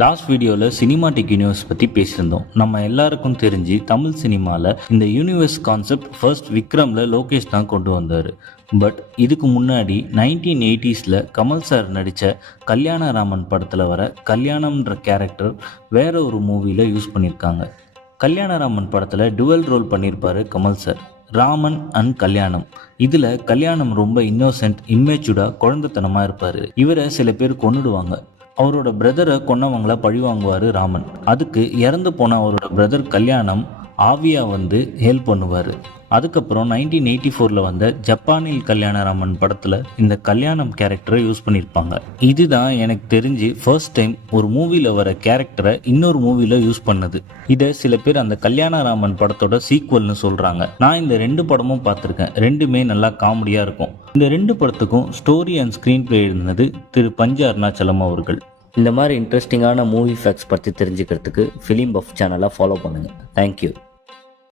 Last வீடியோவில் cinematic universe பற்றி பேசியிருந்தோம். நம்ம எல்லாருக்கும் தெரிஞ்சு தமிழ் சினிமாவில் இந்த யூனிவர்ஸ் கான்செப்ட் ஃபர்ஸ்ட் விக்ரமில் லோகேஷ் தான் கொண்டு வந்தார். பட் இதுக்கு முன்னாடி 1980s கமல் சார் நடித்த கல்யாணராமன் படத்தில் வர கல்யாணம்ன்ற கேரக்டர் வேற ஒரு மூவியில் யூஸ் பண்ணியிருக்காங்க. கல்யாணராமன் படத்தில் டுவல் ரோல் பண்ணியிருப்பார் கமல் சார், ராமன் அண்ட் கல்யாணம். இதில் கல்யாணம் ரொம்ப இன்னோசென்ட், இம்மேச்சூர்டாக, குழந்தைத்தனமாக இருப்பார். இவரை சில பேர் கொன்னுடுவாங்க. அவரோட பிரதரை கொன்னவங்கள பழி வாங்குவார் ராமன். அதுக்கு இறந்து போன அவரோட பிரதர் கல்யாணம் ஆவியா வந்து ஹெல்ப் பண்ணுவார். அதுக்கப்புறம் 1984 வந்த ஜப்பானில் கல்யாணராமன் படத்தில் இந்த கல்யாணம் கேரக்டரை யூஸ் பண்ணியிருப்பாங்க. இதுதான் எனக்கு தெரிஞ்சு ஃபர்ஸ்ட் டைம் ஒரு மூவியில் வர கேரக்டரை இன்னொரு மூவியில் யூஸ் பண்ணது. இதை சில பேர் அந்த கல்யாணராமன் படத்தோட சீக்வல்னு சொல்கிறாங்க. நான் இந்த 2 படமும் பார்த்துருக்கேன். ரெண்டுமே நல்லா காமெடியாக இருக்கும். இந்த 2 படத்துக்கும் ஸ்டோரி அண்ட் ஸ்க்ரீன் பிளே எழுதினது திரு பஞ்ச அருணாச்சலம் அவர்கள். இந்த மாதிரி இன்ட்ரெஸ்டிங்கான மூவி ஃபேக்ட்ஸ் பற்றி தெரிஞ்சுக்கிறதுக்கு ஃபிலிம் பஃப் சேனலை ஃபாலோ பண்ணுங்கள். தேங்க்யூ.